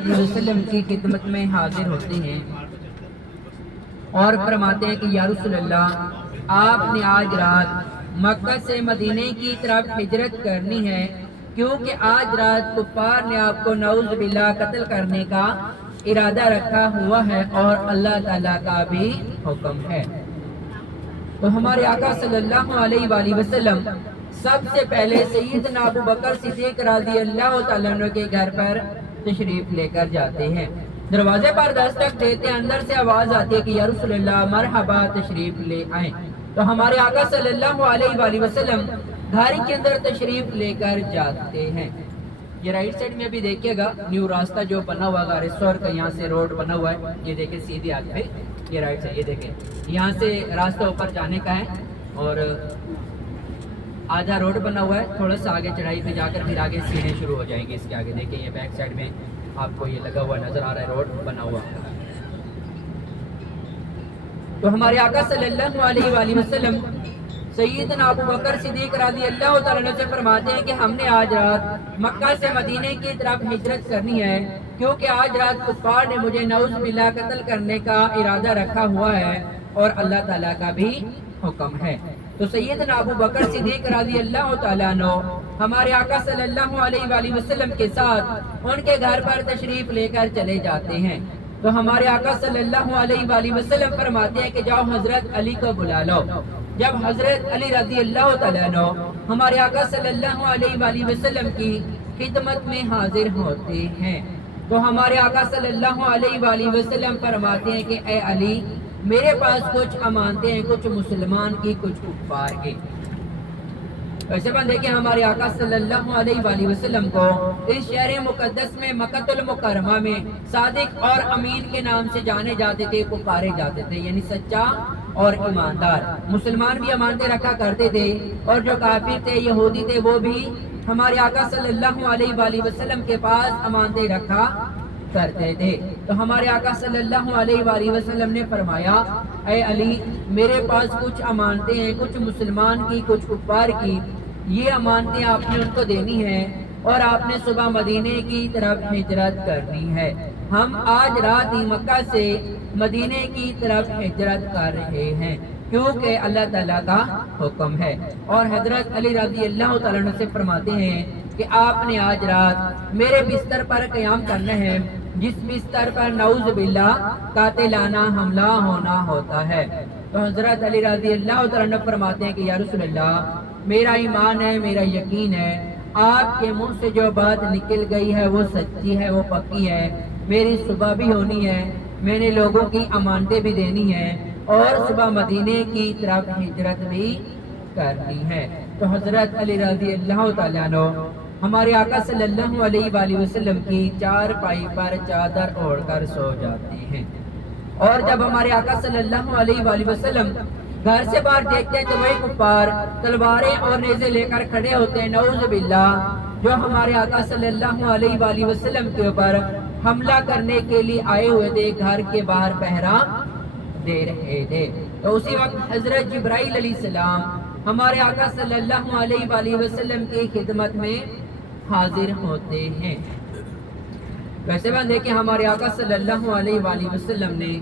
علیہ وسلم کی خدمت میں حاضر ہوتے ہیں اور فرماتے ہیں کہ یا رسول اللہ، آپ نے آج رات مکہ سے مدینے کی طرف ہجرت کرنی ہے، کیونکہ آج رات کفار نے آپ کو نعوذ باللہ قتل کرنے کا ارادہ رکھا ہوا ہے اور اللہ تعالیٰ کا بھی حکم ہے۔ تو ہمارے آقا صلی اللہ علیہ وآلہ وسلم سب سے پہلے سیدنا ابو بکر صدیق رضی اللہ تعالیٰ عنہ کے گھر پر تشریف لے کر جاتے ہیں۔ دروازے پر دستک دیتے ہیں، اندر سے آواز آتی ہے کہ یا رسول اللہ مرحبا، تشریف لے آئیں۔ تو ہمارے آقا صلی اللہ علیہ وآلہ وسلم گھر کے اندر تشریف لے کر جاتے ہیں۔ یہ رائٹ سائڈ میں بھی دیکھیے گا نیو راستہ جو بنا ہوا ہے ریسٹور کا، یہاں سے روڈ بنا ہوا ہے، یہ دیکھیں سیدھی ہاتھ پہ، یہ رائٹ سائڈ، یہ دیکھیں یہاں سے راستہ اوپر جانے کا ہے اور آدھا روڈ بنا ہوا ہے، تھوڑا سا آگے چڑھائی پہ جا کر پھر آگے سیڑھیاں شروع ہو جائیں گے اس کے آگے۔ دیکھیں یہ بیک سائڈ میں آپ کو یہ لگا ہوا نظر آ رہا ہے، روڈ بنا ہوا۔ تو ہمارے آقا صلی اللہ علیہ وآلہ وسلم سیدنا ابو بکر صدیق رضی اللہ تعالیٰ عنہ سے فرماتے ہیں کہ ہم نے آج رات مکہ سے مدینے کی طرف ہجرت کرنی ہے، کیونکہ آج رات کفار نے مجھے نعوذ باللہ قتل کرنے کا ارادہ رکھا ہوا ہے اور اللہ تعالیٰ کا بھی حکم ہے۔ تو سیدنا ابو بکر صدیق رضی اللہ تعالیٰ عنہ ہمارے آقا صلی اللہ علیہ وآلہ وسلم کے ساتھ ان کے گھر پر تشریف لے کر چلے جاتے ہیں۔ تو ہمارے آقا صلی اللہ علیہ وآلہ وسلم فرماتے ہیں کہ جاؤ حضرت علی کو بلا لو۔ جب حضرت علی رضی اللہ تعالیٰ عنہ ہمارے آقا صلی اللہ علیہ وآلہ وسلم کی خدمت میں حاضر ہوتے ہیں تو ہمارے آقا صلی اللہ علیہ وآلہ وسلم فرماتے ہیں کہ اے علی، میرے پاس کچھ امانتیں ہیں، کچھ مسلمان کی، کچھ کفار کی۔ ویسے بات دیکھیں ہمارے آقا صلی اللہ علیہ وآلہ وسلم کو اس شہر مقدس میں مکہ المکرمہ میں صادق اور امین کے نام سے جانے جاتے تھے، پکارے جاتے تھے، یعنی سچا اور ایماندار۔ مسلمان بھی امانتیں رکھا کرتے تھے اور جو کافر تھے، یہودی تھے، وہ بھی ہمارے آقا صلی اللہ علیہ وآلہ وسلم کے پاس امانتیں رکھا کرتے تھے۔ تو ہمارے آقا صلی اللہ علیہ وآلہ وسلم نے فرمایا اے علی، میرے پاس کچھ امانتیں ہیں، کچھ مسلمان کی، کچھ کفار کی، یہ امانتیں آپ نے ان کو دینی ہے اور آپ نے صبح مدینے کی طرف ہجرت کرنی ہے۔ ہم آج رات ہی مکہ سے مدینے کی طرف ہجرت کر رہے ہیں کیونکہ اللہ تعالیٰ کا حکم ہے۔ اور حضرت علی رضی اللہ تعالیٰ عنہ سے فرماتے ہیں کہ آپ نے آج رات میرے بستر پر قیام کرنا ہے، جس بستر پر نعوذ باللہ قاتلانہ حملہ ہونا ہوتا ہے۔ تو حضرت علی رضی اللہ تعالیٰ عنہ فرماتے ہیں کہ یا رسول اللہ، میرا ایمان ہے، میرا یقین ہے، آپ کے منہ سے جو بات نکل گئی ہے وہ سچی ہے، وہ پکی ہے، میری صبح بھی ہونی ہے، میں نے لوگوں کی امانتیں بھی دینی ہے اور صبح مدینے کی طرف ہجرت بھی کرنی ہے۔ تو حضرت علی رضی اللہ تعالیٰ عنہ ہمارے آقا صلی اللہ علیہ وآلہ وسلم کی چار پائی پر چادر اوڑھ کر سو جاتے ہیں۔ اور جب ہمارے آقا صلی اللہ علیہ وآلہ وسلم گھر سے باہر دیکھتے ہیں تو وہی کفار تلواریں اور نیزے لے کر کھڑے ہوتے ہیں، نعوذ باللہ، جو ہمارے آقا صلی اللہ علیہ وآلہ وسلم کے اوپر حملہ کرنے کے لیے آئے ہوئے تھے، گھر کے باہر پہرا دے رہے تھے۔ تو اسی وقت حضرت جبرائیل علیہ السلام ہمارے آقا صلی اللہ علیہ وآلہ وسلم کی خدمت میں حاضر ہوتے ہیں۔ ویسے بات دیکھیں ہمارے آقا صلی اللہ علیہ وآلہ وسلم نے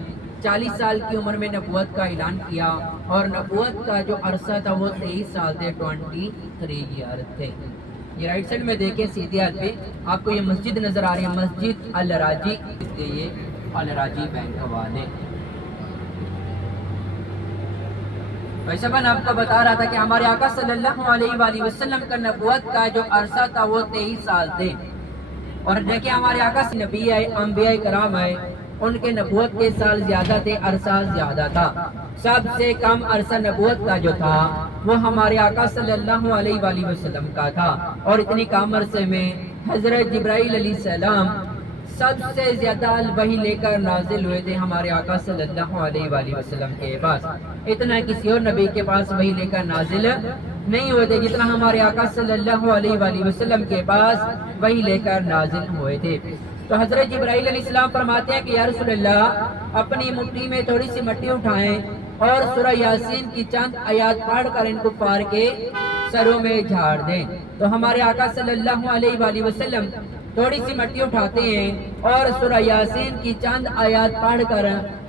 40 سال کی عمر میں نبوت کا اعلان کیا اور نبوت کا جو عرصہ تھا وہ 23 سال تھے، 23 ایئر تھے۔ یہ رائٹ سائڈ میں دیکھیں سیدھی ہاتھ پہ آپ کو یہ مسجد نظر آ رہی ہے، مسجد الراجی، یہ الراجی بینک والے۔ ویسے میں آپ کو بتا رہا تھا کہ ہمارے آقا صلی اللہ علیہ وآلہ وسلم کا نبوت کا جو عرصہ تھا وہ 23 سال تھے۔ اور دیکھیں ہمارے آقا سے نبی آئے، انبیاء کرام آئے، ان کے نبوت کے سال زیادہ تھے، عرصہ زیادہ تھا۔ سب سے کم عرصہ نبوت کا جو تھا وہ ہمارے آقا صلی اللہ علیہ وآلہ وسلم کا تھا، اور اتنی کم عرصے میں حضرت جبرائیل علیہ السلام سب سے زیادہ وحی لے کر نازل ہوئے تھے ہمارے آقا صلی اللہ علیہ وآلہ وسلم کے پاس۔ اتنا کسی اور نبی کے پاس وحی لے کر نازل نہیں ہوئے تھے جتنا ہمارے آقا صلی اللہ علیہ وآلہ وسلم کے پاس وحی لے کر نازل ہوئے تھے۔ تو حضرت جبرائیل علیہ السلام فرماتے ہیں کہ یا رسول اللہ، اپنی مٹھی میں تھوڑی سی مٹی اٹھائیں اور سورہ یاسین کی چند آیات پڑھ کر ان کفار کے سروں میں جھاڑ دیں۔ تو ہمارے آقا صلی اللہ علیہ وآلہ وسلم تھوڑی سی مٹی اٹھاتے ہیں اور سورہ یاسین کی چند آیات پڑھ کر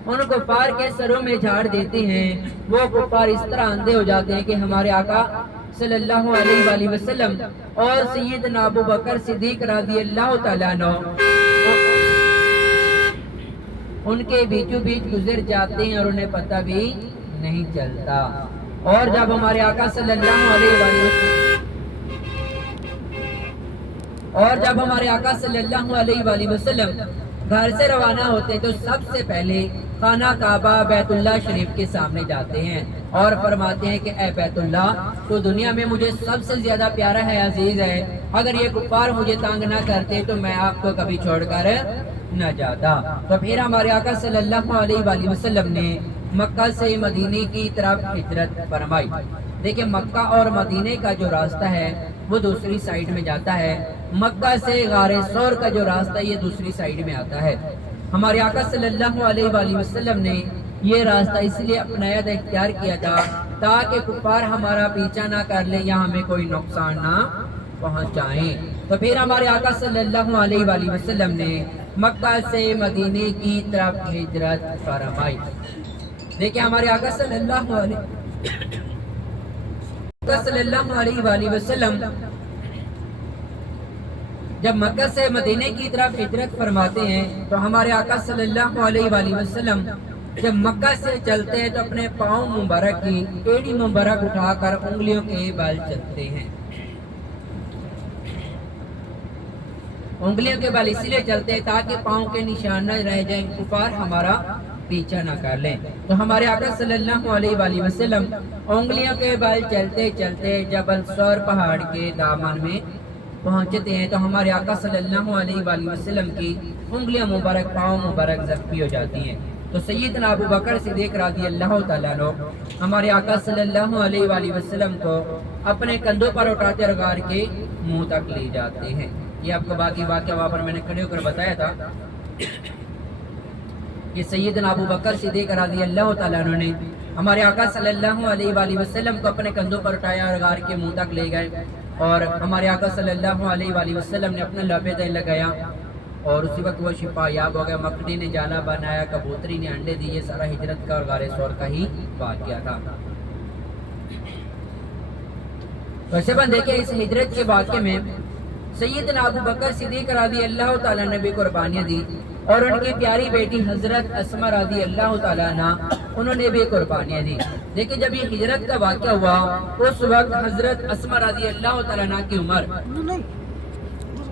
ان کفار کے سروں میں جھاڑ دیتے ہیں، وہ کفار اس طرح اندھے ہو جاتے ہیں کہ ہمارے آقا صلی اللہ علیہ وآلہ وسلم اور سیدنا ابو بکر صدیق رضی اللہ تعالیٰ عنہ ان کے بیچوں بیچ گزر جاتے ہیں اور انہیں پتہ بھی نہیں چلتا۔ اور جب ہمارے آقا صلی اللہ علیہ وآلہ وسلم گھر سے روانہ ہوتے ہیں تو سب سے پہلے خانہ کعبہ بیت اللہ شریف کے سامنے جاتے ہیں اور فرماتے ہیں کہ اے بیت اللہ، تو دنیا میں مجھے سب سے زیادہ پیارا ہے، عزیز ہے، اگر یہ کفار مجھے تانگ نہ کرتے تو میں آپ کو کبھی چھوڑ کر نہ جاتا۔ تو پھر ہمارے آقا صلی اللہ علیہ وآلہ وسلم نے مکہ سے مدینے کی طرف ہجرت فرمائی۔ دیکھیں مکہ اور مدینے کا جو راستہ ہے وہ دوسری سائیڈ میں جاتا ہے، مکہ سے غار ثور کا جو راستہ ہے یہ دوسری سائیڈ میں آتا ہے۔ ہمارے آقا صلی اللہ علیہ وآلہ وسلم نے یہ راستہ اس لیے اپنایا تھا، اختیار کیا تھا تاکہ کفار ہمارا پیچھا نہ کر لیں یا ہمیں کوئی نقصان نہ پہنچائیں۔ تو پھر ہمارے آقا صلی اللہ علیہ وآلہ وسلم نے مکہ سے مدینے کی طرف ہجرت فرمائی۔ دیکھیں ہمارے آقا صلی اللہ علیہ وآلہ وسلم جب مکہ سے مدینے کی طرف ہجرت فرماتے ہیں تو ہمارے آقا صلی اللہ علیہ وآلہ وسلم جب مکہ سے چلتے ہیں تو اپنے پاؤں مبارک کی ایڑی مبارک اٹھا کر انگلیوں کے بل چلتے ہیں۔ انگلیوں کے بل اس لیے چلتے ہیں تاکہ پاؤں کے نشان نہ رہ جائیں، کفار ہمارا پیچھا نہ کر لیں۔ تو ہمارے آقا صلی اللہ علیہ وآلہ وسلم انگلیوں کے بل چلتے چلتے جبل ثور پہاڑ کے دامن میں پہنچتے ہیں تو ہمارے آقا صلی اللہ علیہ وآلہ وسلم کی انگلیاں مبارک، پاؤں مبارک زخمی ہو جاتی ہیں۔ تو سیدنا ابو بکر صدیق رضی اللہ تعالیٰ عنہ ہمارے آقا صلی اللہ علیہ وآلہ وسلم کو اپنے کندھوں پر اٹھاتے اور غار کے منہ تک لے جاتے ہیں۔ یہ آپ کو باقی واقعہ وہاں پر میں نے کھڑے ہو کر بتایا تھا کہ سیدنا ابو بکر صدیق رضی اللہ تعالیٰ عنہ نے ہمارے آقا صلی اللہ علیہ وآلہ وسلم کو اپنے کندھوں پر اٹھایا اور غار کے منہ تک لے گئے، اور ہمارے آقا صلی اللہ علیہ وآلہ وسلم نے اپنا لبِ دل لگایا اور اسی وقت وہ شفا یاب ہو گیا۔ مکڑی نے جالا بنایا، کبوتری نے انڈے دی، یہ سارا ہجرت کا اور غار ثور کا ہی واقعہ تھا۔ ویسے بند دیکھیں اس ہجرت کے واقعے میں سیدنا ابو بکر صدیق رضی اللہ تعالیٰ نے بھی قربانیاں دی اور ان کی پیاری بیٹی حضرت اسماء رضی اللہ تعالیٰ عنہ انہوں نے بھی قربانیاں دی۔ دیکھیں جب یہ ہجرت کا واقعہ ہوا اس وقت حضرت اسماء رضی اللہ تعالیٰ عنہ کی عمر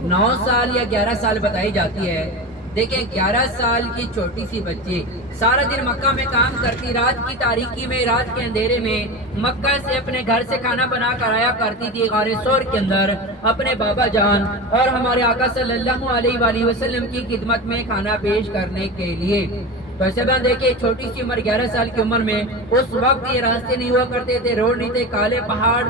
9 سال یا 11 سال بتائی جاتی ہے۔ دیکھیں 11 سال کی چھوٹی سی بچی سارا دن مکہ میں کام کرتی، رات کی تاریکی میں، رات کے اندھیرے میں مکہ سے اپنے گھر سے کھانا بنا کر آیا کرتی تھی غار ثور کے اندر اپنے بابا جان اور ہمارے آقا صلی اللہ علیہ وآلہ وسلم کی خدمت میں کھانا پیش کرنے کے لیے۔ تو ایسے بات دیکھیں چھوٹی سی عمر 11 سال کی عمر میں اس وقت یہ راستے نہیں ہوا کرتے تھے، روڈ نہیں تھے، کالے پہاڑ،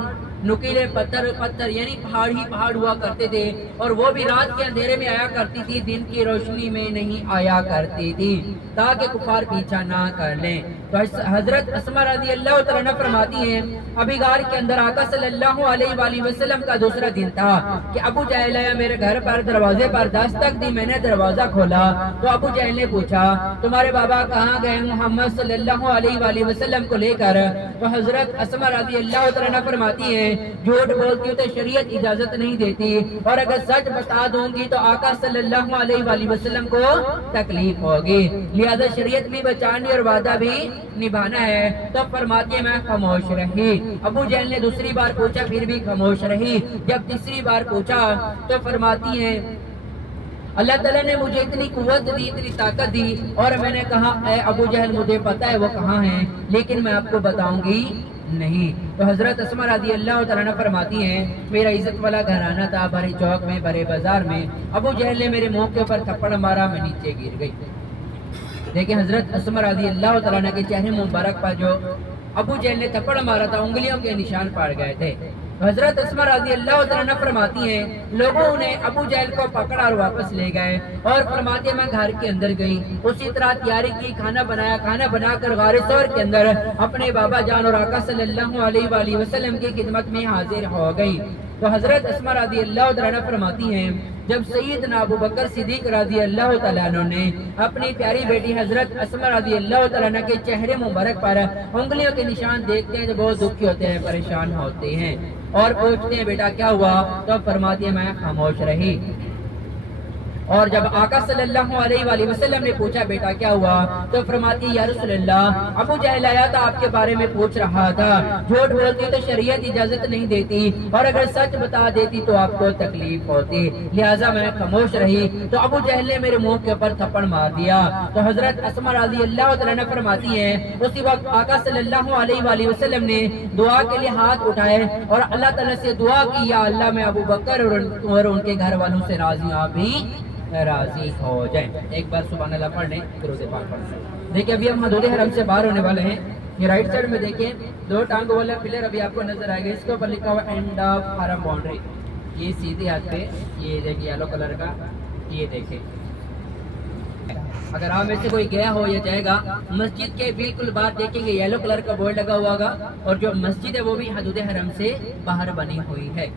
نکیلے پتھر یعنی پہاڑ ہی پہاڑ ہوا کرتے تھے، اور وہ بھی رات کے اندھیرے میں آیا کرتی تھی، دن کی روشنی میں نہیں آیا کرتی تھی تاکہ کفار پیچھا نہ کر لیں۔ تو حضرت اسماء رضی اللہ تعالیٰ عنہ فرماتی ہیں ابھی غار کے اندر آقا صلی اللہ علیہ وآلہ وسلم کا دوسرا دن تھا کہ ابو جہل آیا میرے گھر پر، دروازے پر دستک دی، میں نے دروازہ کھولا تو ابو جہل نے پوچھا تمہارے بابا کہاں گئے محمد صلی اللہ علیہ وآلہ وسلم کو لے کر؟ تو حضرت اسماء رضی اللہ تعالیٰ عنہ فرماتی ہیں جھوٹ بولتی ہوں تو شریعت اجازت نہیں دیتی، اور اگر سچ بتا دوں گی تو آقا صلی اللہ علیہ وآلہ وسلم کو تکلیف ہوگی، لہذا شریعت بھی بچانی اور وعدہ بھی نبھانا ہے۔ تو فرماتی ہے میں خاموش رہی۔ ابو جہل نے دوسری بار پوچھا پھر بھی خاموش رہی، جب تیسری بار پوچھا تو فرماتی ہیں اللہ تعالیٰ نے مجھے اتنی قوت دی، اتنی طاقت دی، اور میں نے کہا اے ابو جہل مجھے پتا ہے وہ کہاں ہیں لیکن میں آپ کو بتاؤں گی نہیں۔ تو حضرت اسماء رضی اللہ تعالیٰ عنہ فرماتی ہیں میرا عزت والا گھرانہ تھا، بڑے چوک میں، بڑے بازار میں، ابو جہل نے میرے منہ کے اوپر تھپڑ مارا، میں نیچے گر گئی۔ دیکھیں حضرت اسماء رضی اللہ تعالیٰ عنہ کے چہرے مبارک پر جو ابو جہل نے تھپڑ مارا تھا انگلیوں کے نشان پڑ گئے تھے۔ حضرت اسماء رضی اللہ تعالیٰ عنہ فرماتی ہیں لوگوں نے ابو جہل کو پکڑا اور واپس لے گئے، اور فرماتی ہیں میں گھر کے اندر گئی، اسی طرح تیاری کی، کھانا بنایا، کھانا بنا کر غار ثور کے اندر اپنے بابا جان اور آقا صلی اللہ علیہ وآلہ وسلم کی خدمت میں حاضر ہو گئی۔ تو حضرت اسما رضی اللہ تعالیٰ عنہ فرماتی ہیں جب سیدنا ابو بکر صدیق رضی اللہ تعالیٰ عنہ نے اپنی پیاری بیٹی حضرت اسما رضی اللہ تعالیٰ عنہ کے چہرے مبارک پر انگلیوں کے نشان دیکھتے ہیں تو بہت دکھی ہوتے ہیں، پریشان ہوتے ہیں اور پوچھتے ہیں بیٹا کیا ہوا؟ تو فرماتی ہے میں خاموش رہی۔ اور جب آقا صلی اللہ علیہ وآلہ وسلم نے پوچھا بیٹا کیا ہوا؟ تو فرماتی یا رسول اللہ ابو جہل آیا تھا آپ کے بارے میں پوچھ رہا تھا، جھوٹ بولتی تو شریعت اجازت نہیں دیتی اور اگر سچ بتا دیتی تو آپ کو تکلیف ہوتی، لہٰذا میں خاموش رہی تو ابو جہل نے میرے منہ کے اوپر تھپڑ مار دیا۔ تو حضرت اسما رضی اللہ تعالیٰ عنہ فرماتی ہیں اسی وقت آقا صلی اللہ علیہ وآلہ وسلم نے دعا کے لیے ہاتھ اٹھائے اور اللہ تعالیٰ سے دعا کی یا اللہ میں ابو بکر اور ان کے گھر والوں سے راضی آپ بھی راضی ہو جائیں۔ ایک بار سبحان اللہ پڑھ لیں، درود پاک پڑھ لیں۔ دیکھیں ابھی ہم حدود حرم سے باہر ہونے والے ہیں۔ یہ رائٹ سائڈ میں دیکھیں دو ٹانگوں والا پلر ابھی آپ کو نظر آئے گا، اس کے اوپر لکھا ہوا اینڈ آف حرم باؤنڈری، یہ سیدھے ہاتھ پہ یہ دیکھیں یلو کلر کا، یہ دیکھیں اگر آپ میں سے کوئی گیا ہو یا جائے گا مسجد کے بالکل باہر دیکھیں گے یلو کلر کا بورڈ لگا ہوا ہوگا اور جو مسجد ہے وہ بھی حدود حرم سے باہر بنی ہوئی ہے۔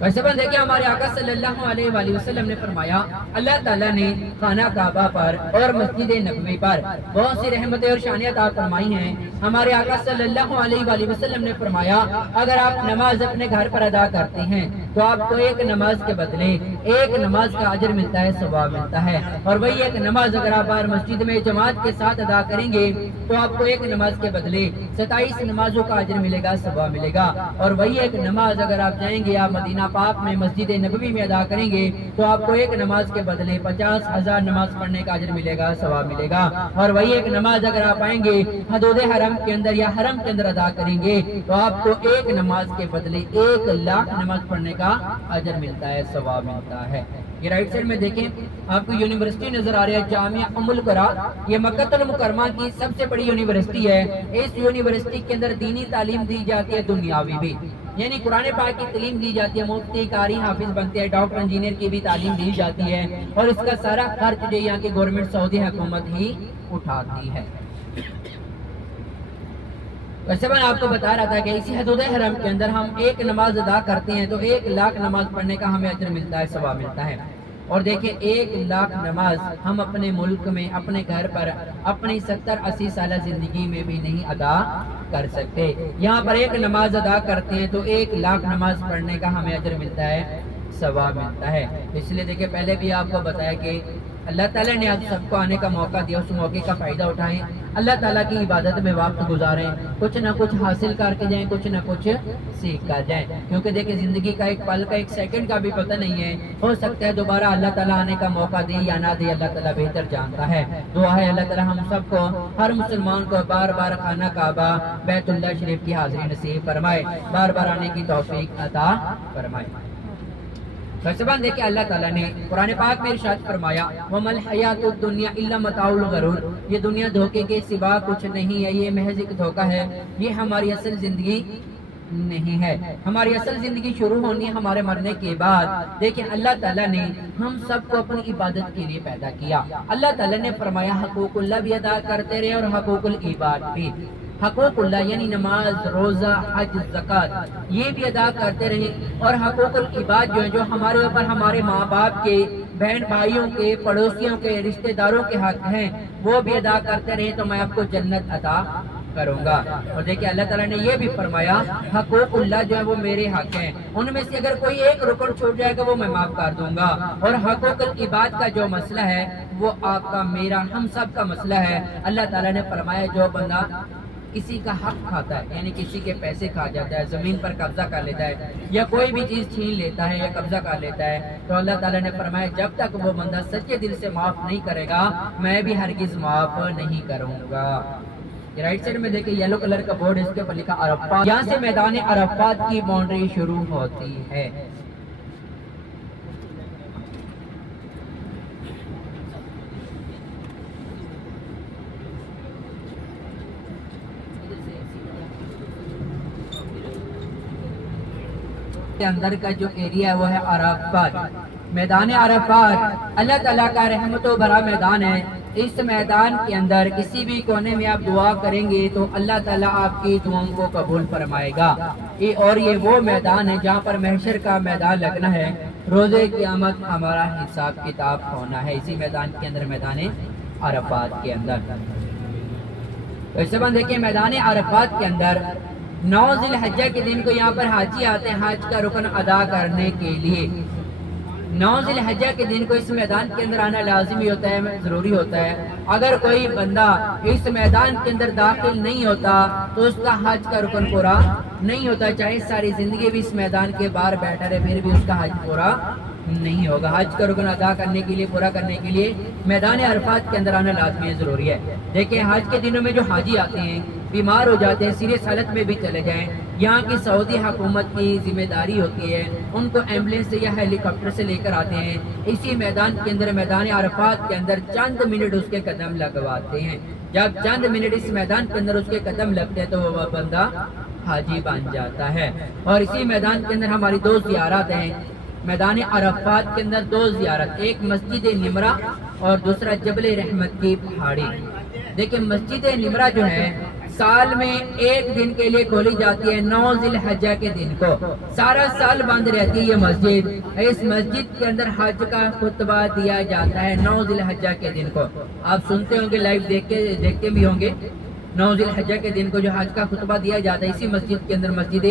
ویسے بند ہے کہ ہمارے آقا صلی اللہ علیہ وآلہ وسلم نے فرمایا اللہ تعالیٰ نے خانہ کعبہ پر اور مسجد نبوی پر بہت سی رحمتیں اور شانیاں عطا فرمائی ہیں۔ ہمارے آقا صلی اللہ علیہ وآلہ وسلم نے فرمایا اگر آپ نماز اپنے گھر پر ادا کرتے ہیں تو آپ کو ایک نماز کے بدلے ایک نماز کا اجر ملتا ہے، ثواب ملتا ہے، اور وہی ایک نماز اگر آپ باہر مسجد میں جماعت کے ساتھ ادا کریں گے تو آپ کو ایک نماز کے بدلے 27 نمازوں کا اجر ملے گا، ثواب ملے گا، اور وہی ایک نماز اگر آپ جائیں گے آپ مدینہ پاک میں مسجد نبوی میں ادا کریں گے تو آپ کو ایک نماز کے بدلے 50,000 نماز پڑھنے کا اجر ملے گا، ثواب ملے گا، اور وہی ایک نماز اگر آپ آئیں گے حدود حرم کے اندر یا حرم کے اندر ادا کریں گے تو آپ کو ایک نماز کے بدلے 1,00,000 نماز پڑھنے کا اجر ملتا ہے، ثواب ملتا ہے۔ یہ رائٹ سائڈ میں دیکھیں آپ کو یونیورسٹی نظر آ رہا ہے جامعہ ام القرا، یہ مکہ المکرمہ کی سب سے بڑی یونیورسٹی ہے۔ اس یونیورسٹی کے اندر دینی تعلیم دی جاتی ہے، دنیاوی بھی، یعنی قرآن پاک کی تعلیم دی جاتی ہے، مفتی قاری حافظ بنتے ہیں، ڈاکٹر انجینئر کی بھی تعلیم دی جاتی ہے، اور اس کا سارا خرچ جو یہاں کی گورنمنٹ سعودی حکومت ہی اٹھاتی ہے۔ ویسے میں آپ کو بتا رہا تھا کہ اسی حدود حرم کے اندر ہم ایک نماز ادا کرتے ہیں تو 1,00,000 نماز پڑھنے کا ہمیں اجر ملتا ہے، ثواب ملتا ہے۔ اور دیکھیں 1,00,000 نماز ہم اپنے ملک میں اپنے گھر پر اپنی 70-80 سالہ زندگی میں بھی نہیں ادا کر سکتے، یہاں پر ایک نماز ادا کرتے ہیں تو 1,00,000 نماز پڑھنے کا ہمیں اجر ملتا ہے، ثواب ملتا ہے۔ اس لیے دیکھیں پہلے بھی آپ کو بتایا کہ اللہ تعالیٰ نے آپ سب کو آنے کا موقع دیا، اس موقع کا فائدہ اٹھائیں، اللہ تعالیٰ کی عبادت میں وقت گزاریں، کچھ نہ کچھ حاصل کر کے جائیں، کچھ نہ کچھ سیکھ کر جائیں، کیونکہ دیکھیں زندگی کا ایک پل کا ایک سیکنڈ کا بھی پتہ نہیں ہے، ہو سکتا ہے دوبارہ اللہ تعالیٰ آنے کا موقع دے یا نہ دے، اللہ تعالیٰ بہتر جانتا ہے۔ دعا ہے اللہ تعالیٰ ہم سب کو، ہر مسلمان کو بار بار خانہ کعبہ بیت اللہ شریف کی حاضری نصیب فرمائے، بار بار آنے کی توفیق عطا فرمائے۔ فرسبان دیکھیں اللہ تعالیٰ نے قرآن پاک میں ارشاد فرمایا وَمَا الْحَيَاةُ الدُّنْيَا إِلَّا مَتَاعُ الْغُرُورِ، یہ دنیا دھوکے کے سوا کچھ نہیں ہے، یہ محض ایک دھوکہ ہے، یہ ہماری اصل زندگی نہیں ہے۔ ہماری اصل زندگی شروع ہونی ہے ہمارے مرنے کے بعد۔ دیکھیں اللہ تعالیٰ نے ہم سب کو اپنی عبادت کے لیے پیدا کیا۔ اللہ تعالیٰ نے فرمایا حقوق اللہ بھی ادا کرتے رہے اور حقوق العباد بھی۔ حقوق اللہ یعنی نماز، روزہ، حج، زکوٰۃ یہ بھی ادا کرتے رہے، اور حقوق العباد جو ہیں جو ہمارے اوپر ہمارے ماں باپ کے، بہن بھائیوں کے، پڑوسیوں کے، رشتہ داروں کے حق ہیں وہ بھی ادا کرتے رہے تو میں آپ کو جنت عطا کروں گا۔ اور دیکھیں اللہ تعالیٰ نے یہ بھی فرمایا حقوق اللہ جو ہے وہ میرے حق ہیں، ان میں سے اگر کوئی ایک رکن چھوٹ جائے گا وہ میں معاف کر دوں گا، اور حقوق العباد کا جو مسئلہ ہے وہ آپ کا، میرا، ہم سب کا مسئلہ ہے۔ اللہ تعالیٰ نے فرمایا جو بندہ کسی کا حق کھاتا ہے یعنی کسی کے پیسے کھا جاتا ہے، زمین پر قبضہ کر لیتا ہے یا کوئی بھی چیز چھین لیتا ہے یا قبضہ کر لیتا ہے، تو اللہ تعالیٰ نے فرمایا جب تک وہ بندہ سچے دل سے معاف نہیں کرے گا میں بھی ہرگز معاف نہیں کروں گا۔ رائٹ سائڈ میں دیکھیں یلو کلر کا بورڈ، اس کے اوپر لکھا عرفات، یہاں سے میدان عرفات کی باؤنڈری شروع ہوتی ہے۔ اندر کا جو ایریا ہے وہ ہے عرفات، میدان عرفات اللہ تعالیٰ کا رحمت و بھرا میدان ہے۔ اس میدان کے اندر کسی بھی کونے میں آپ دعا کریں گے تو اللہ تعالیٰ آپ کی دعاؤں کو قبول فرمائے گا۔ اور یہ وہ میدان ہے جہاں پر محشر کا میدان لگنا ہے، روزے قیامت ہمارا حساب کتاب ہونا ہے اسی میدان کے اندر، میدان عرفات کے اندر۔ تو اس سے بعد دیکھیں میدان عرفات کے اندر 9 ذی الحجہ کے دن کو یہاں پر حاجی آتے ہیں حج کا رکن ادا کرنے کے لیے۔ 9 ذی الحجہ کے دن کو اس میدان کے اندر آنا لازمی ہوتا ہے، ضروری ہوتا ہے۔ اگر کوئی بندہ اس میدان کے اندر داخل نہیں ہوتا تو اس کا حج کا رکن پورا نہیں ہوتا، چاہے ساری زندگی بھی اس میدان کے باہر بیٹھا رہے پھر بھی اس کا حج پورا نہیں ہوگا۔ حج کا رکن ادا کرنے کے لیے، پورا کرنے کے لیے میدان عرفات کے اندر آنا لازمی ہے، ضروری ہے۔ دیکھیں حج کے دنوں میں جو حاجی آتے ہیں، بیمار ہو جاتے ہیں، سیریس حالت میں بھی چلے جائیں، یہاں کی سعودی حکومت کی ذمہ داری ہوتی ہے، ان کو ایمبولینس سے یا ہیلی کاپٹر سے لے کر آتے ہیں، اسی میدان کے اندر، میدان عرفات کے اندر چند منٹ اس کے قدم لگواتے ہیں۔ جب چند منٹ اس میدان کے اندر اس کے قدم لگتے ہیں تو وہ بندہ حاجی بن جاتا ہے۔ اور اسی میدان کے اندر ہماری 2 زیارت ہیں میدان عرفات کے اندر، 2 زیارت، ایک مسجد نمرہ اور دوسرا جبل رحمت کی پہاڑی۔ دیکھیں مسجد نمرہ جو ہے سال میں ایک دن کے لیے کھولی جاتی ہے، 9 ذی الحجہ کے دن کو، سارا سال بند رہتی ہے یہ مسجد۔ اس مسجد کے اندر حج کا خطبہ دیا جاتا ہے 9 ذی الحجہ کے دن کو، آپ سنتے ہوں گے، لائیو دیکھتے بھی ہوں گے۔ 9 ذی الحجہ کے دن کو جو حج کا خطبہ دیا جاتا ہے اسی مسجد کے اندر، مسجد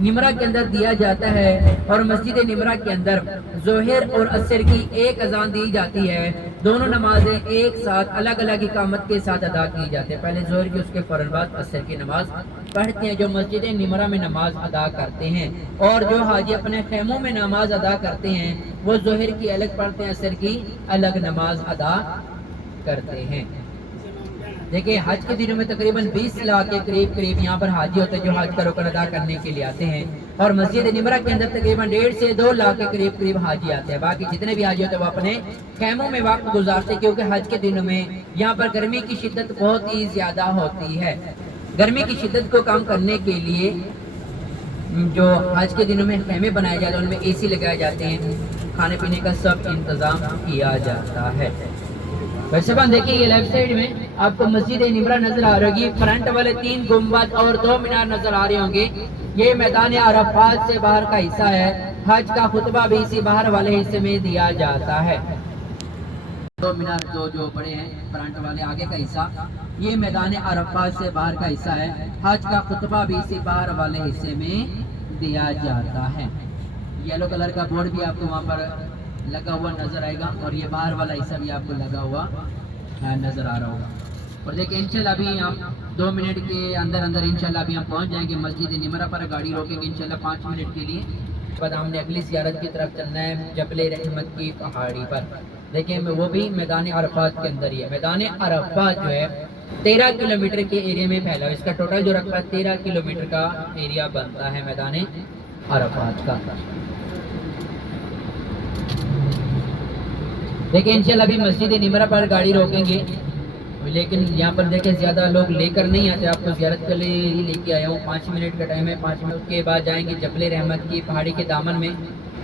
نمرہ کے اندر دیا جاتا ہے۔ اور مسجد نمرہ کے اندر ظہر اور عصر کی ایک اذان دی جاتی ہے، دونوں نمازیں ایک ساتھ الگ الگ اقامت کے ساتھ ادا کی جاتی ہے، پہلے ظہر کی، اس کے فوراً بعد عصر کی نماز پڑھتے ہیں جو مسجد نمرہ میں نماز ادا کرتے ہیں۔ اور جو حاجی اپنے خیموں میں نماز ادا کرتے ہیں وہ ظہر کی الگ پڑھتے ہیں، عصر کی الگ نماز ادا کرتے ہیں۔ دیکھیں حج کے دنوں میں تقریباً 20 لاکھ کے قریب یہاں پر حاجی ہوتے ہیں جو حج کا رکن ادا کرنے کے لیے آتے ہیں، اور مسجد نمرہ کے اندر تقریباً 1.5 سے 2 لاکھ کے قریب حاجی آتے ہیں۔ باقی جتنے بھی حاجی ہوتے ہیں وہ اپنے خیموں میں وقت گزارتے ہیں، کیونکہ حج کے دنوں میں یہاں پر گرمی کی شدت بہت ہی زیادہ ہوتی ہے۔ گرمی کی شدت کو کم کرنے کے لیے جو حج کے دنوں میں خیمے بنائے جاتے ہیں ان میں اے سی لگائے جاتے ہیں، کھانے پینے کا سب انتظام کیا جاتا ہے۔ ویسے بات دیکھیں یہ لیفٹ سائیڈ میں آپ کو مسجد نمرہ نظر آ رہی ہے، فرنٹ والے 3 گنبد اور 2 مینار نظر آ رہے ہوں گے، یہ میدان عرفات سے باہر کا حصہ ہے۔ حج کا خطبہ بھی اسی باہر والے حصے میں دیا جاتا ہے۔ 2 مینار جو بڑے ہیں فرنٹ والے آگے کا حصہ، یہ میدان عرفات سے باہر کا حصہ ہے۔ حج کا خطبہ بھی اسی باہر والے حصے میں دیا جاتا ہے۔ یلو کلر کا بورڈ بھی آپ کو وہاں پر لگا ہوا نظر آئے گا، اور یہ باہر والا حصہ بھی آپ کو لگا ہوا نظر آ رہا ہوگا۔ اور دیکھیں انشاءاللہ ابھی ہم 2 منٹ کے اندر انشاءاللہ ابھی ہم پہنچ جائیں گے مسجد نمرہ پر، گاڑی روکیں گے انشاءاللہ 5 منٹ کے لیے، بعد ہم نے اگلی زیارت کی طرف چلنا ہے جبل رحمت کی پہاڑی پر۔ دیکھیں وہ بھی میدان عرفات کے اندر ہی ہے۔ میدان عرفات جو ہے 13 کلومیٹر کے ایریا میں پھیلا ہے، اس کا ٹوٹل جو رقبہ 13 کلومیٹر کا ایریا بنتا ہے میدان عرفات کا۔ دیکھیں انشاءاللہ ابھی مسجد نمرہ پر گاڑی روکیں گے، لیکن یہاں پر دیکھیں زیادہ لوگ لے کر نہیں آتے، آپ کو زیارت کے لیے ہی لے کے آیا ہوں۔ 5 منٹ کا ٹائم ہے، 5 منٹ کے بعد جائیں گے جبل رحمت کی پہاڑی کے دامن میں،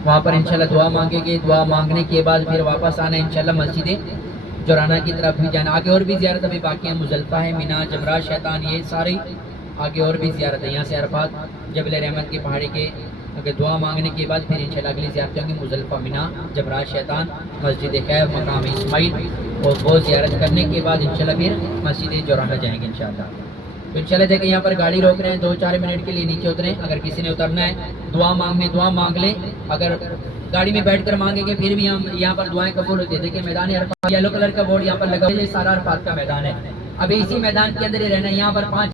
وہاں پر انشاءاللہ دعا مانگیں گے، دعا مانگنے کے بعد پھر واپس آنا ہے انشاءاللہ مسجد جورانہ کی طرف بھی جانا۔ آگے اور بھی زیارت ابھی باقی ہیں، مزدلفہ ہے، مینا، جمرہ، شیطان، یہ ساری آگے اور بھی زیارت ہے۔ یہاں سے عرفات جبل رحمت کی پہاڑی کے دعا مانگنے کے بعد پھر انشاءاللہ اگلی زیارت ہوں گی مزدلفہ، مینا، جمرہ، شیطان، مسجد خیف، مقام اسماعیل، اور وہ زیارت کرنے کے بعد انشاءاللہ پھر مسجد جورانہ جائیں گے انشاءاللہ۔ تو انشاءاللہ دیکھیں یہاں پر گاڑی روک رہے ہیں، 2-4 منٹ کے لیے نیچے اتریں، اگر کسی نے اترنا ہے دعا مانگنے دعا مانگ لیں، اگر گاڑی میں بیٹھ کر مانگیں گے پھر بھی ہم یہاں پر دعائیں قبول ہوتی ہیں۔ دیکھیں میدان عرفات، یلو کلر کا بورڈ یہاں پر لگا ہوا ہے، یہ سارا عرفات کا میدان ہے۔ ابھی اسی میدان کے اندر ہی رہنا ہے، یہاں پر 5